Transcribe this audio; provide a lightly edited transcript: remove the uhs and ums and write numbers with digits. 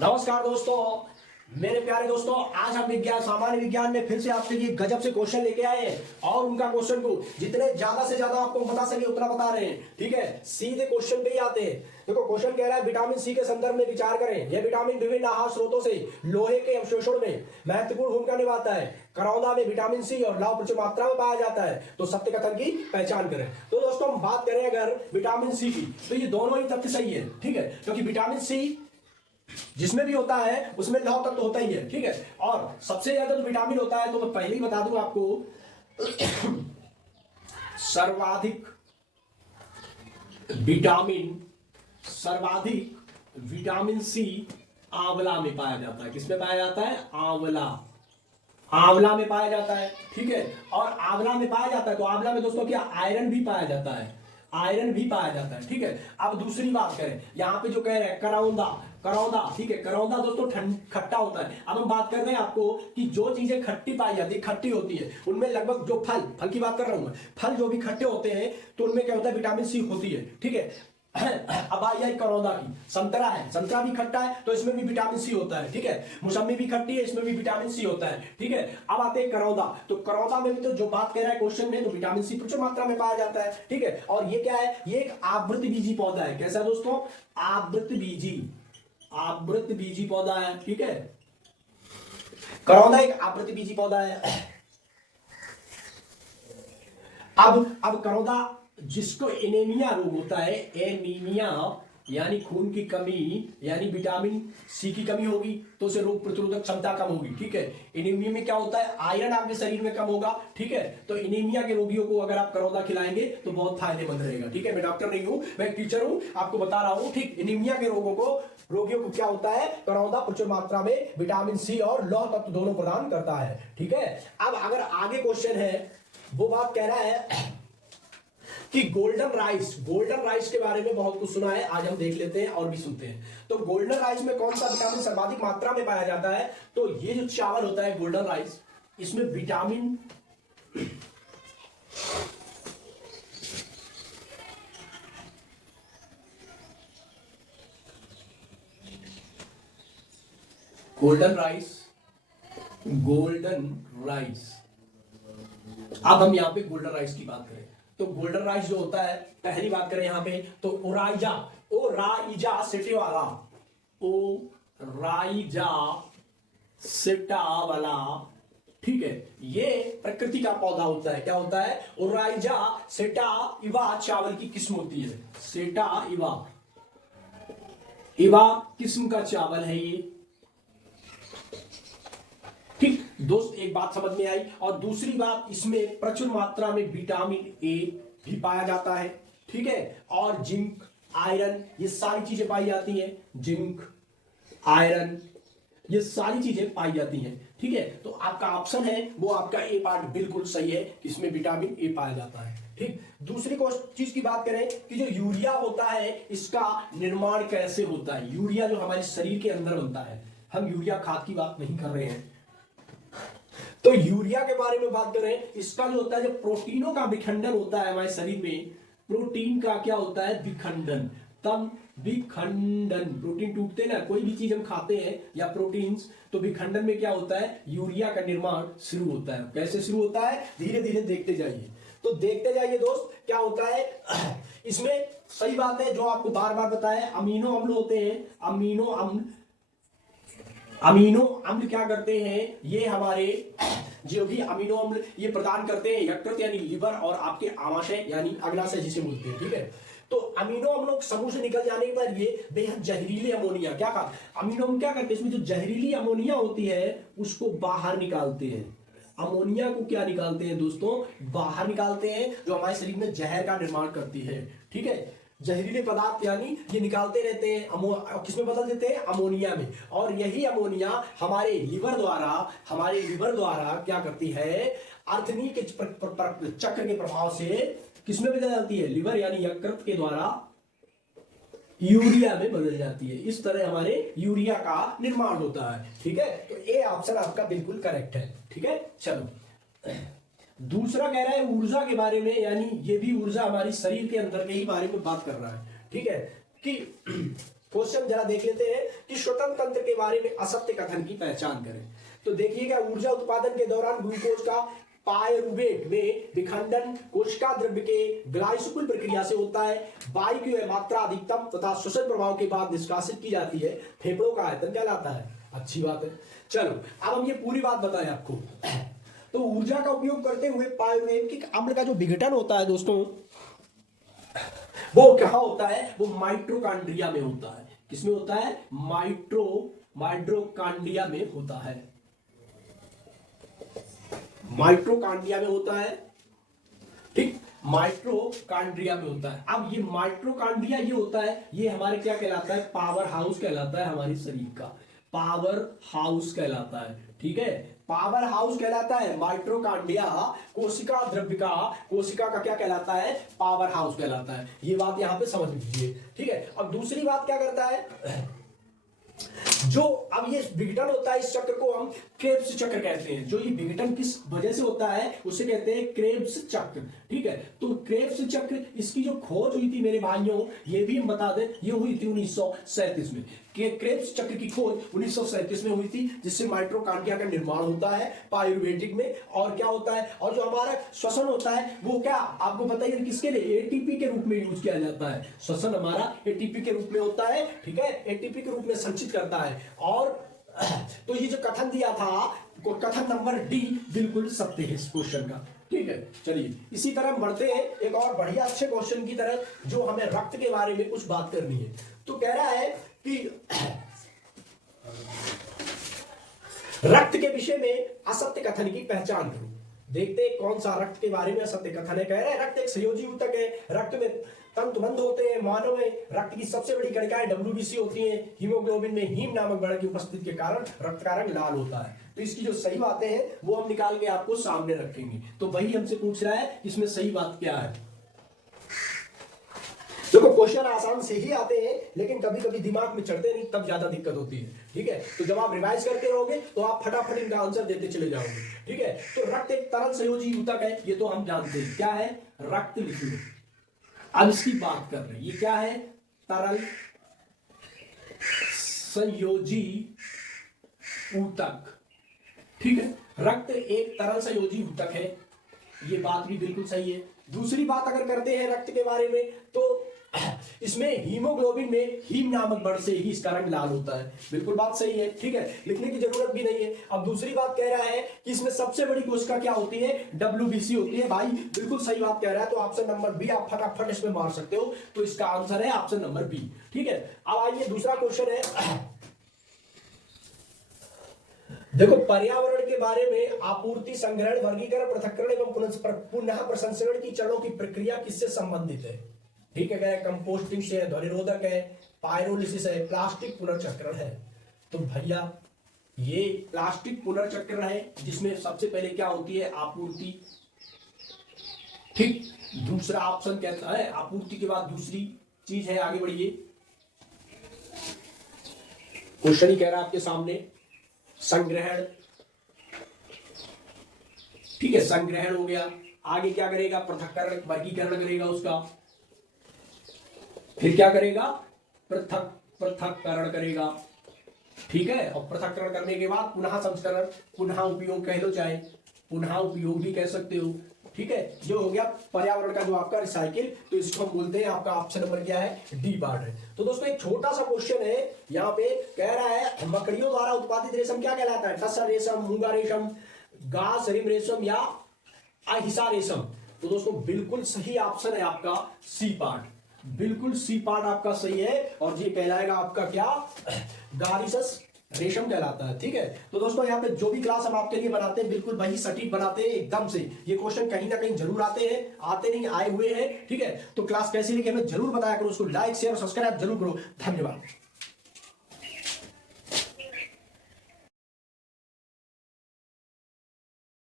नमस्कार दोस्तों, मेरे प्यारे दोस्तों। आज हम विज्ञान सामान्य विज्ञान में फिर से आपके लिए गजब से क्वेश्चन लेके आए हैं और उनका क्वेश्चन को जितने ज्यादा से ज्यादा आपको बता सके उतना बता रहे हैं। ठीक है, सीधे क्वेश्चन पे ही आते हैं। देखो क्वेश्चन कह रहा है विटामिन सी के संदर्भ में विचार करें। यह विटामिन विभिन्न आहार स्रोतों से लोहे के अवशोषण में महत्वपूर्ण भूमिका निभाता है। करौंदा में विटामिन सी और लौह प्रचुर मात्रा में पाया जाता है। तो सत्य कथन की पहचान करें। तो दोस्तों हम बात करें अगर विटामिन सी की, तो ये दोनों ही तथ्य सही है। ठीक है, क्योंकि विटामिन सी जिसमें भी होता है उसमें लौह तत्व होता ही है। ठीक है, और सबसे ज्यादा जो विटामिन होता है, तो मैं पहले ही बता दूं आपको, सर्वाधिक विटामिन सी आंवला में पाया जाता है। किसमें पाया जाता है? आंवला में पाया जाता है। ठीक है, और आंवला में पाया जाता है तो आंवला में दोस्तों क्या आयरन भी पाया जाता है। ठीक है, अब दूसरी बात करें, यहां पे जो कह रहे हैं करौंदा। ठीक है, करौंदा दोस्तों खट्टा होता है। अब हम बात कर रहे हैं आपको कि जो चीजें खट्टी पाई जाती है, खट्टी होती है, उनमें लगभग जो फल की बात कर रहा हूं मैं, फल जो भी खट्टे होते हैं तो उनमें क्या होता है? विटामिन सी होती है। ठीक है, अब आई करौंदा की, संतरा भी खट्टा है तो इसमें भी विटामिन सी होता है। ठीक है, मौसमी भी खट्टी है, इसमें भी विटामिन सी होता है। ठीक है, अब आते हैं करौंदा। तो करौंदा में भी तो जो बात कह रहा है क्वेश्चन में, तो विटामिन सी प्रचुर मात्रा में पाया जाता है। ठीक है, और ये क्या है? ये एक आवृतबीजी पौधा है। कैसा दोस्तों? आवृतबीजी पौधा है। ठीक है, करौंदा एक आवृतबीजी पौधा है। अब करौंदा जिसको एनीमिया रोग होता है, एनीमिया यानी खून की कमी, यानी विटामिन सी की कमी होगी तो उसे रोग प्रतिरोधक क्षमता कम होगी। ठीक है, एनीमिया में क्या होता है? आयरन आपके शरीर में कम होगा। ठीक है, तो एनीमिया के रोगियों को अगर आप करौंदा खिलाएंगे तो बहुत फायदेमंद रहेगा। ठीक है, मैं डॉक्टर नहीं हूं, मैं टीचर हूं, आपको बता रहा हूं। ठीक, एनीमिया के रोगियों को क्या होता है? करौंदा प्रचुर मात्रा में विटामिन सी और लौह तत्व दोनों प्रदान करता है। ठीक है, अब अगर आगे क्वेश्चन है, वो बात कह रहा है कि गोल्डन राइस के बारे में बहुत कुछ सुना है। आज हम देख लेते हैं और भी सुनते हैं। तो गोल्डन राइस में कौन सा विटामिन सर्वाधिक मात्रा में पाया जाता है? तो ये जो चावल होता है गोल्डन राइस, इसमें विटामिन गोल्डन राइस। अब हम यहां पे गोल्डन राइस की बात करें तो गोल्डन राइस जो होता है, पहली बात करें यहां पे, तो ओराइजा सिटा वाला। ठीक है, ये प्रकृति का पौधा होता है। क्या होता है? ओराइजा सेटा इवा चावल की किस्म होती है। सेटा इवा किस्म का चावल है ये। ठीक दोस्त, एक बात समझ में आई। और दूसरी बात, इसमें प्रचुर मात्रा में विटामिन ए भी पाया जाता है। ठीक है, और जिंक, आयरन, ये सारी चीजें पाई जाती हैं। जिंक, आयरन, ये सारी चीजें पाई जाती हैं। ठीक है, तो आपका ऑप्शन है वो आपका ए पार्ट बिल्कुल सही है, इसमें विटामिन ए पाया जाता है। ठीक, दूसरी चीज की बात करें कि जो यूरिया होता है, इसका निर्माण कैसे होता है? यूरिया जो हमारे शरीर के अंदर बनता है, हम यूरिया खाद की बात नहीं कर रहे हैं। तो यूरिया के बारे में बात करें, इसका जो होता है, जो प्रोटीनों का विखंडन होता है हमारे शरीर में, प्रोटीन का क्या होता है? विखंडन। प्रोटीन टूटते ना, कोई भी चीज हम खाते हैं या प्रोटीन्स, तो विखंडन में क्या होता है? यूरिया का निर्माण शुरू होता है। कैसे शुरू होता है? धीरे धीरे देखते जाइए दोस्त, क्या होता है इसमें। सही बात है जो आपको बार बार बताया, अमीनो अम्ल होते हैं। अमीनो अम्ल क्या करते हैं? ये हमारे जो भी अमीनो अम्ल ये प्रदान करते हैं यकृत यानी लिवर और आपके आमाशय यानी अग्नाशय जिसे बोलते हैं। ठीक है, तो अमीनो अम्लों समूह से निकल जाने पर ये बेहद जहरीले अमोनिया, क्या कहा? अमीनो अम्ल क्या करते हैं? इसमें जो जहरीली अमोनिया होती है उसको बाहर निकालते हैं। अमोनिया को क्या निकालते हैं दोस्तों? बाहर निकालते हैं, जो हमारे शरीर में जहर का निर्माण करती है। ठीक है, जहरीले पदार्थ यानी ये निकालते रहते हैं, किसमें बदल देते हैं? अमोनिया में। और यही अमोनिया हमारे लिवर द्वारा क्या करती है? अर्थनी के चक्र के प्रभाव से किसमें बदल जाती है? लिवर यानी यकृत के द्वारा यूरिया में बदल जाती है। इस तरह हमारे यूरिया का निर्माण होता है। ठीक है, तो ये ऑप्शन आपका बिल्कुल करेक्ट है। ठीक है, चलो दूसरा कह रहा है ऊर्जा के बारे में, यानी ये भी ऊर्जा हमारी शरीर के अंदर के ही बारे में बात कर रहा है। ठीक है, कि क्वेश्चन जरा देख लेते हैं कि स्वतंत्र तंत्र के बारे में असत्य कथन की पहचान करें। तो देखिएगा, ऊर्जा उत्पादन के दौरान ग्लूकोज का पायरुवेट में विखंडन कोशिका द्रव्य के ग्लाइकोलिसिस प्रक्रिया से होता है। वायु की मात्रा अधिकतम तथा श्वसन प्रभाव के बाद निष्कासित की जाती है। फेफड़ों का आयतन कहलाता है। अच्छी बात है। चलो अब हम ये पूरी बात बताएं आपको। तो ऊर्जा का उपयोग करते हुए पायरुवेट अम्ल का जो विघटन होता है दोस्तों, वो कहां होता है? वो माइटोकॉन्ड्रिया में होता है। किसमें होता है? माइटोकॉन्ड्रिया में होता है। माइटोकॉन्ड्रिया में होता है, ठीक, माइटोकॉन्ड्रिया में होता है। अब ये माइटोकॉन्ड्रिया ये होता है, ये हमारे क्या कहलाता है? पावर हाउस कहलाता है हमारे शरीर का। पावर हाउस कहलाता है, ठीक है, पावर हाउस कहलाता है। माइटोकॉन्ड्रिया कोशिका द्रव्य का, कोशिका का क्या कहलाता है? पावर हाउस कहलाता है। ये बात यहां पे समझ लीजिए, ठीक है। अब दूसरी बात क्या करता है, जो अब ये विघटन होता है, इस चक्र को हम क्रेब्स चक्र कहते हैं। जो ये विघटन किस वजह से होता है उसे कहते हैं क्रेब्स चक्र, ठीक है। तो क्रेब्स चक्र, इसकी जो खोज हुई थी मेरे भाइयों, ये भी हम बता दें, ये हुई थी 1937 में। क्रेब्स चक्र की खोज 1937 में हुई थी, जिससे माइटोकॉन्ड्रिया का निर्माण होता है पायरुवेटिक में। और क्या होता है, और जो हमारा श्वसन होता है वो क्या आपको बताइए किसके लिए? एटीपी के रूप में यूज किया जाता है। श्वसन हमारा एटीपी के रूप में होता है, ठीक है, एटीपी के रूप में संचित करता है। और तो ये जो कथन दिया था, कथन नंबर डी बिल्कुल सत्य है इस क्वेश्चन का, ठीक है। चलिए इसी तरह बढ़ते हैं एक और बढ़िया अच्छे क्वेश्चन की तरह, जो हमें रक्त के बारे में कुछ बात करनी है। तो कह रहा है कि रक्त के विषय में असत्य कथन की पहचान करो। देखते हैं कौन सा रक्त के बारे में असत्य कथन है। कह रहे हैं रक्त एक संयोजी ऊतक है, रक्त में तंतुबंध होते हैं। मानव में रक्त की सबसे बड़ी कणिकाएं WBC होती हैं। हीमोग्लोबिन में हीम नामक बड़ा की उपस्थिति के कारण रक्त का रंग लाल होता है। तो इसकी जो सही बातें हैं वो हम निकाल के आपको सामने रखेंगे। तो वही हमसे पूछ रहा है इसमें सही बात क्या है। देखो क्वेश्चन आसान से ही आते हैं, लेकिन कभी कभी दिमाग में चढ़ते नहीं, तब ज्यादा दिक्कत होती है, ठीक है। तो जब आप रिवाइज करते रहोगे तो आप फटाफट इनका आंसर देते चले जाओगे, ठीक है। तो रक्त एक तरल संयोजी ऊतक है, ये तो हम जानते हैं। क्या है? रक्त लिक्विड। अब इसकी बात कर रहे हैं, ये क्या है? तरल संयोजी ऊतक, ठीक है। रक्त एक तरल संयोजी ऊतक है, ये बात भी बिल्कुल सही है। दूसरी बात अगर करते हैं रक्त के बारे में, तो इसमें हीमोग्लोबिन में हीम नामक बड़ से ही इसका रंग लाल होता है। बिल्कुल बात सही है, ठीक है, लिखने की जरूरत भी नहीं है। अब दूसरी बात कह रहा है कि इसमें सबसे बड़ी कोशिका क्या होती है? WBC होती है। भाई बिल्कुल सही बात कह रहा है। तो ऑप्शन नंबर बी आप फटाफट इसमें मार सकते हो। तो इसका आंसर है ऑप्शन नंबर बी, ठीक है। अब आइए दूसरा क्वेश्चन है, देखो पर्यावरण के बारे में आपूर्ति, संग्रहण, वर्गीकरण, पृथक्करण एवं पुनः प्रसंस्करण की चरणों की प्रक्रिया किससे संबंधित है? ठीक है, कंपोस्टिंग से है, ध्वनिरोधक है, पायरोलिसिस है, प्लास्टिक पुनर्चक्रण है। तो भैया ये प्लास्टिक पुनर्चक्रण है, जिसमें सबसे पहले क्या होती है? आपूर्ति, ठीक। दूसरा ऑप्शन कहता है आपूर्ति के बाद दूसरी चीज है, आगे बढ़िए, क्वेश्चन ही कह रहा है आपके सामने, संग्रहण, ठीक है, संग्रहण हो गया। आगे क्या करेगा? पृथक्करण, वर्गीकरण करेगा उसका, फिर क्या करेगा? पृथक्करण करेगा, ठीक है। और पृथक्करण करने के बाद पुनः संस्करण, पुनः उपयोग कह लो, चाहे पुनः उपयोग भी कह सकते हो, ठीक है। ये हो गया पर्यावरण का जो आपका रिसाइकिल। तो इसको हम बोलते हैं, आपका ऑप्शन नंबर क्या है? डी पार्ट है। तो दोस्तों एक छोटा सा क्वेश्चन है यहाँ पे, कह रहा है मकड़ियों द्वारा उत्पादित रेशम क्या कहलाता है? टसर रेशम, मूंगा रेशम, घास रिम रेशम या अहिसा रेशम? तो दोस्तों बिल्कुल सही ऑप्शन है आपका सी पार्ट, बिल्कुल सी पार्ट आपका सही है। और ये कहलाएगा आपका क्या? गारिसस रेशम कहलाता है, ठीक है। तो दोस्तों यहाँ पे जो भी क्लास हम आपके लिए बनाते हैं बिल्कुल वही सटीक बनाते हैं एकदम से। ये क्वेश्चन कहीं ना कहीं जरूर आते हैं, आते नहीं आए हुए हैं, ठीक है। तो क्लास कैसी लगी हमें जरूर बताया करो, उसको लाइक शेयर और सब्सक्राइब जरूर करो। धन्यवाद।